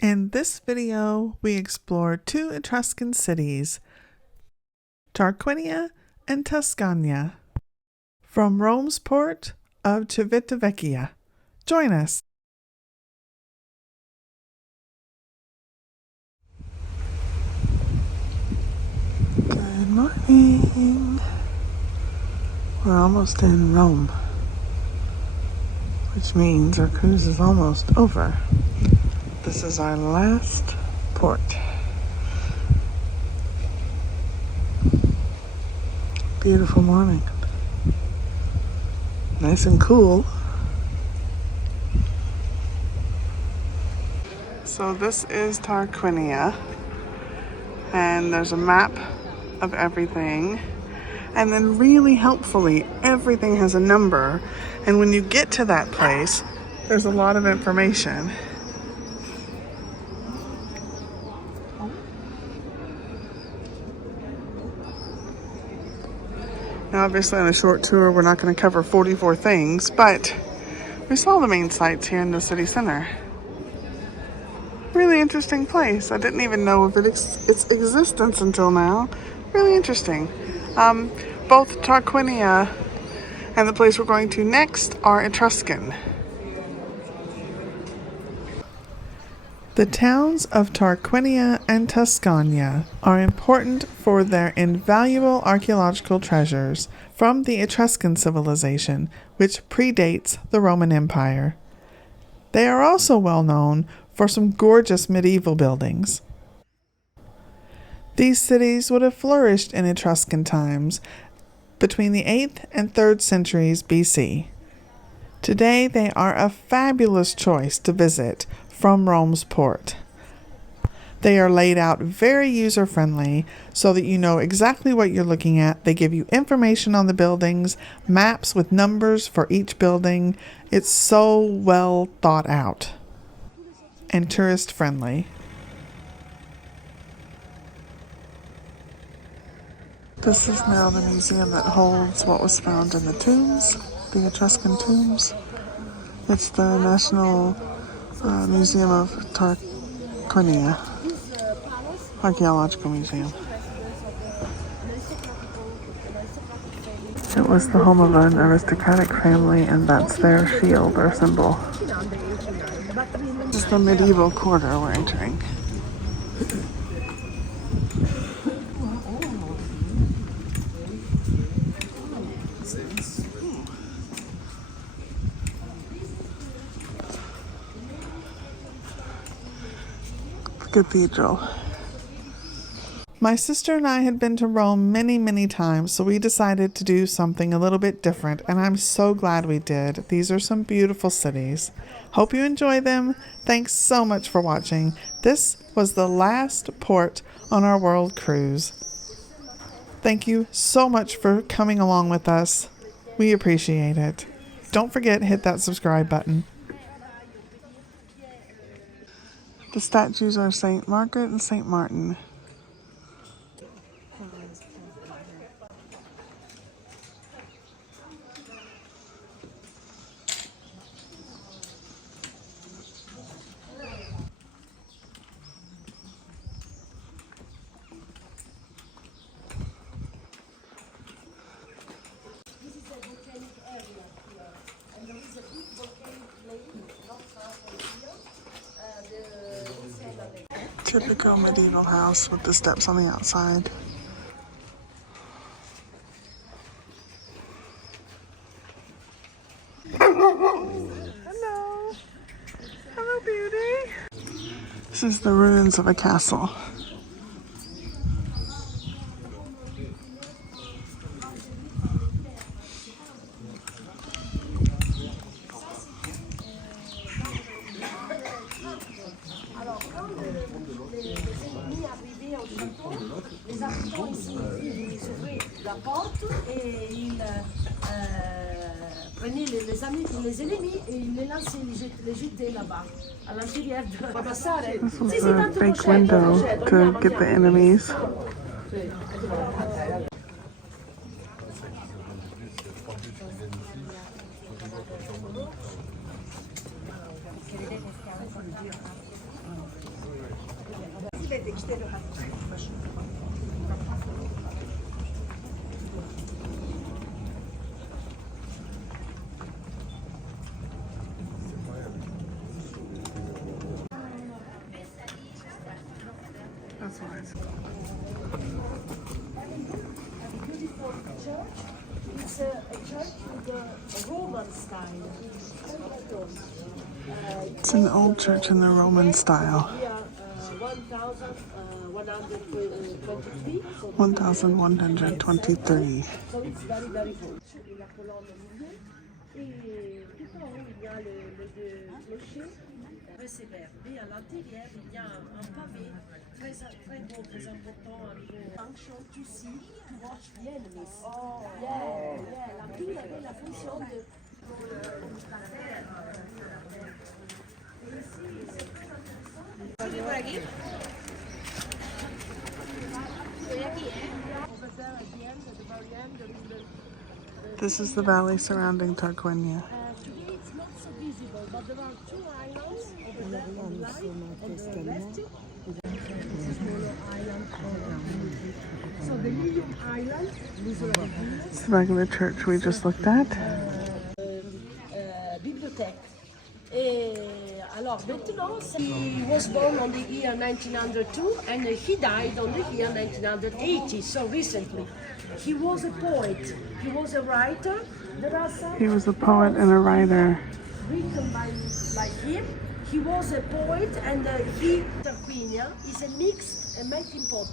In this video, we explore two Etruscan cities, Tarquinia and Tuscania, from Rome's port of Civitavecchia. Join us. Good morning. We're almost in Rome, which means our cruise is almost over. This is our last port. Beautiful morning. Nice and cool. So this is Tarquinia, and there's a map of everything. And then really helpfully, everything has a number. And when you get to that place, there's a lot of information. Now, obviously on a short tour, we're not going to cover 44 things, but we saw the main sites here in the city center. Really interesting place. I didn't even know of its existence until now. Really interesting. Both Tarquinia and the place we're going to next are Etruscan. The towns of Tarquinia and Tuscania are important for their invaluable archaeological treasures from the Etruscan civilization, which predates the Roman Empire. They are also well known for some gorgeous medieval buildings. These cities would have flourished in Etruscan times between the 8th and 3rd centuries BC. Today they are a fabulous choice to visit from Rome's port. They are laid out very user-friendly so that you know exactly what you're looking at. They give you information on the buildings, maps with numbers for each building. It's so well thought out and tourist-friendly. This is now the museum that holds what was found in the tombs, the Etruscan tombs. It's the National Museum of Tarquinia Archaeological Museum. It was the home of an aristocratic family, and that's their shield or symbol. This is the medieval quarter we're entering. Cathedral. My sister and I had been to Rome many times, so we decided to do something a little bit different, and I'm so glad we did. These are some beautiful cities. Hope you enjoy them. Thanks so much for watching. This was the last port on our world cruise. Thank you so much for coming along with us. We appreciate it. Don't forget, hit that subscribe button. The statues are St. Margaret and St. Martin. This is a volcanic area here, and there is a big volcanic lake not far from here. Typical medieval house with the steps on the outside. Hello. Hello, beauty. This is the ruins of a castle. Les habitants ici, ils ouvraient la porte et ils prenaient les ennemis et ils les lançaient, les jetaient là-bas, à l'intérieur de... This was a fake window to get the enemies. That's nice. Beautiful church. It's a church with a Roman style. It's an old church in the Roman style. Here, 1123. 1123. So it's very, very good. La colonne milieu. Et tout en haut, il y a le clocher. Et à l'intérieur, il y a un pavé très beau, très important. Function to see, to watch the enemies. Oh, yeah. La tour avait la fonction de... Por aquí. Estoy aquí, Over there at the end, at the very end, there is This is the valley surrounding Tarquinia. today it's not so visible, but there are two islands over there on the right and the left. So the medium island, It's the regular church we just looked at. bibliothèque. Et alors maintenant, he was born on the year 1902 and he died on the year 1980, so recently. He was a poet, he was a writer. There are some He was a poet and a writer. written by him. He was a poet and Tarquinia is a melting pot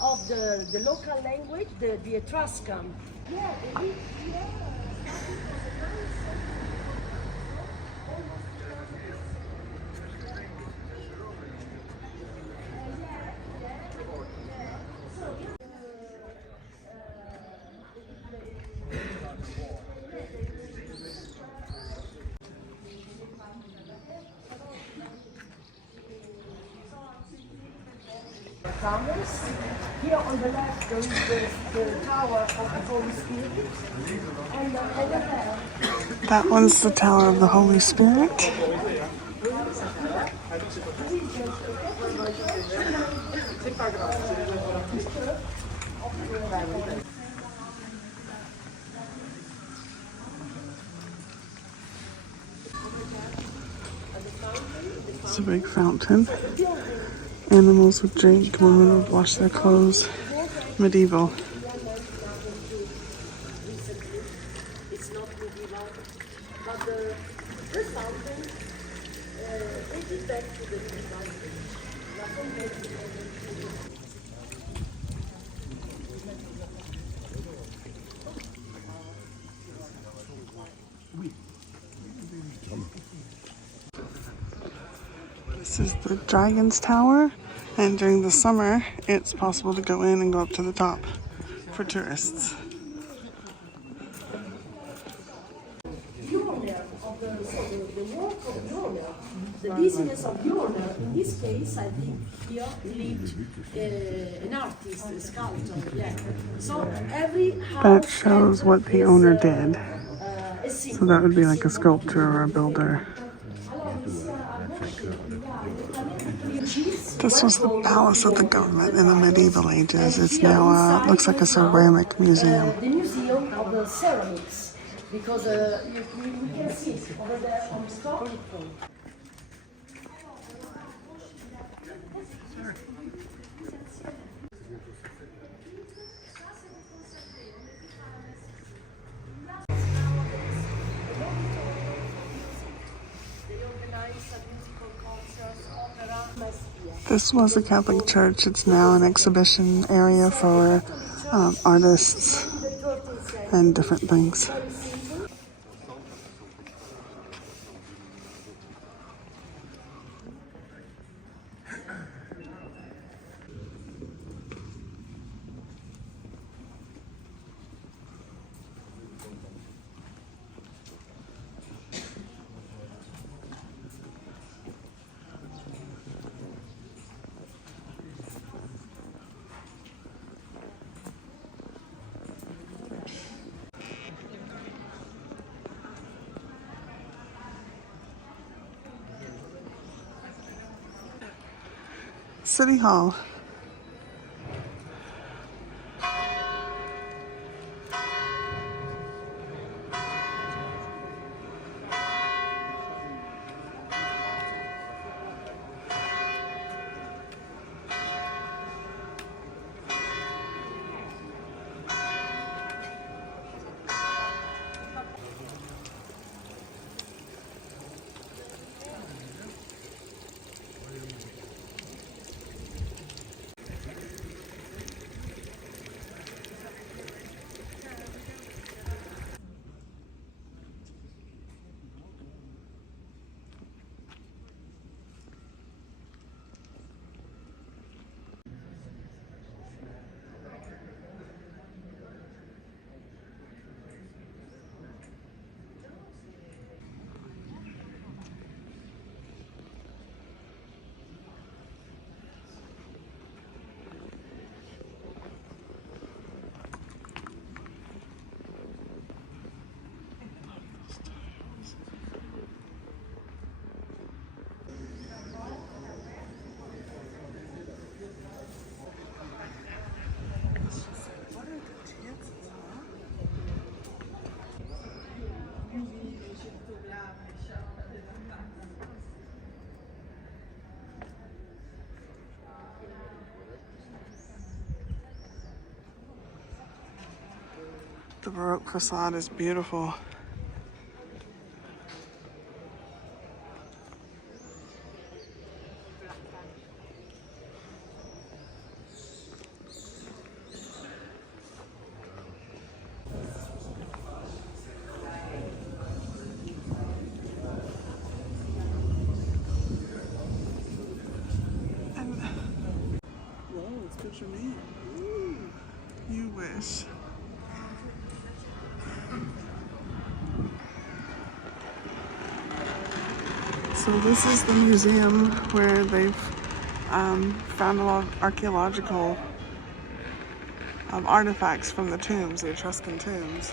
of the local language, the Etruscan. Yeah, Towers. Here on the left there is the Tower of the Holy Spirit, and over there That one's the Tower of the Holy Spirit. It's a big fountain. Animals would drink, women would wash their clothes. Medieval. it's not medieval, but the fountain dated back to the medieval. This is the Dragon's Tower, and during the summer, it's possible to go in and go up to the top for tourists. The owner of the work of the owner, the business of the owner, in this case, I think here lived an artist, a sculptor, yeah. So every house That shows what the owner did. a So that would be like a sculptor or a builder. This was the palace of the government in the medieval ages. It's now looks like a ceramic museum. The museum of the ceramics, because you can see it over there on the top. This was a Catholic church. It's now an exhibition area for artists and different things. City Hall. The Baroque facade is beautiful. Whoa, it's picture me. Ooh, you wish. So this is the museum where they've found a lot of archaeological artifacts from the tombs, the Etruscan tombs.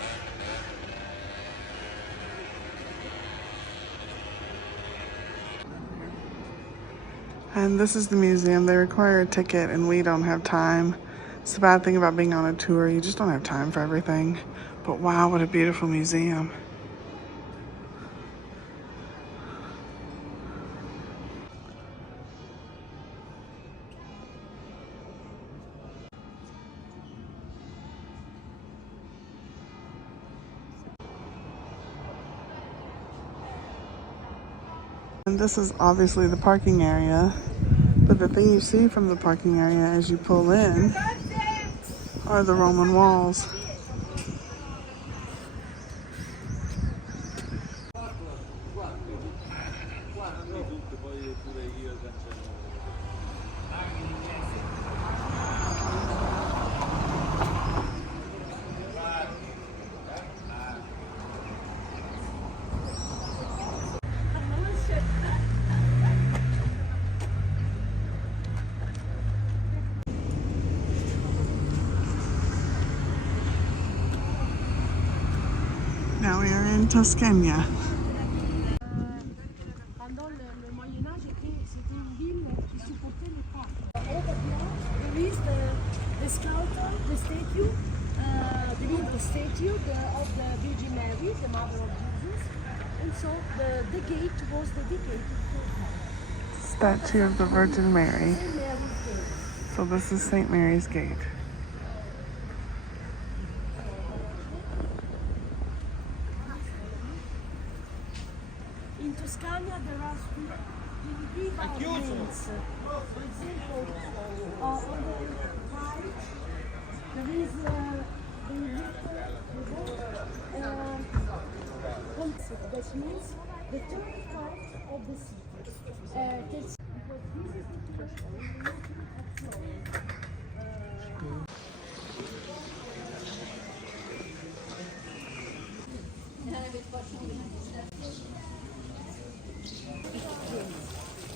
And this is the museum. They require a ticket and we don't have time. It's the bad thing about being on a tour. You just don't have time for everything. But wow, what a beautiful museum. And this is obviously the parking area, but the thing you see from the parking area as you pull in are the Roman walls. Now we are in Tuscania. Pendant le Moyen Âge, c'était une ville qui supportait les papes. There is the sculpture, the statue, the little statue of the Virgin Mary, the mother of Jesus, and so the gate was dedicated to her. Statue of the Virgin Mary. Saint Mary's Gate. So this is St. Mary's Gate. In Tuscania there are medieval remains. For example, on the right there is that means the third part of the city.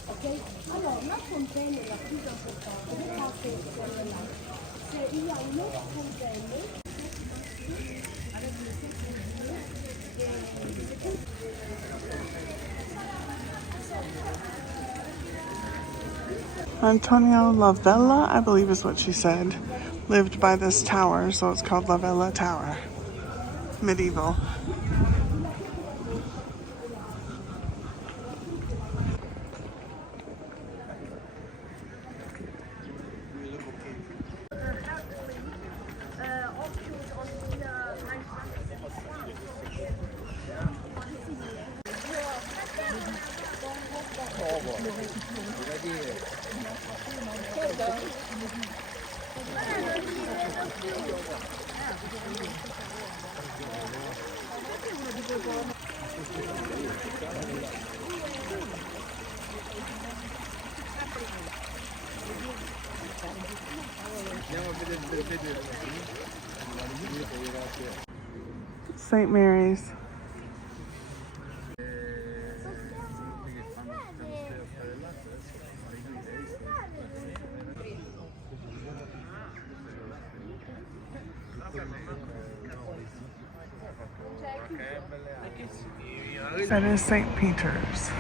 Ok? Allora, la fontana è la più importante, le case quelle là. Se il y a une autre fontaine, avec le Antonio La Vella, I believe is what she said, lived by this tower, so it's called La Vella Tower. Medieval. St. Mary's. That is St. Peter's.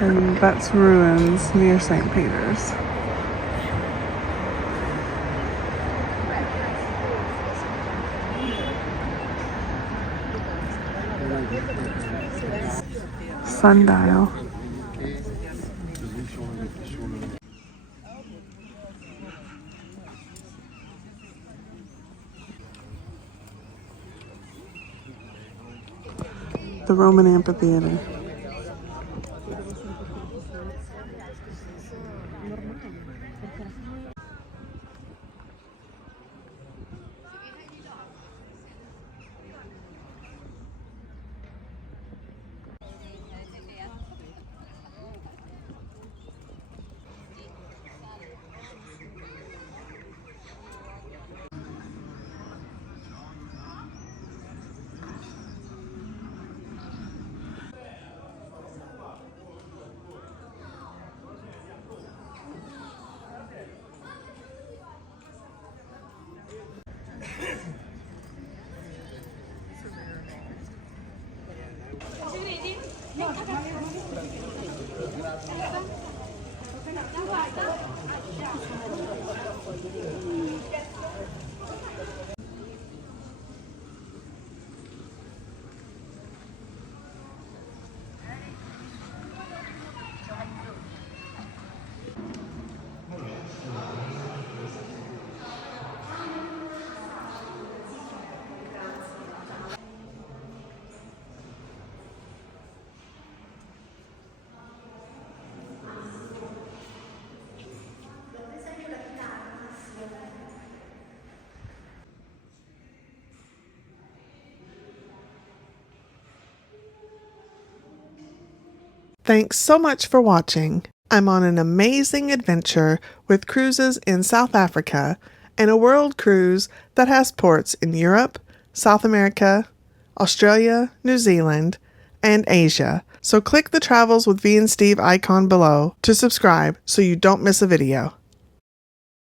And that's ruins near St. Peter's. Sundial. The Roman amphitheater. Thanks so much for watching. I'm on an amazing adventure with cruises in South Africa and a world cruise that has ports in Europe, South America, Australia, New Zealand, and Asia. So click the Travels with V and Steve icon below to subscribe so you don't miss a video.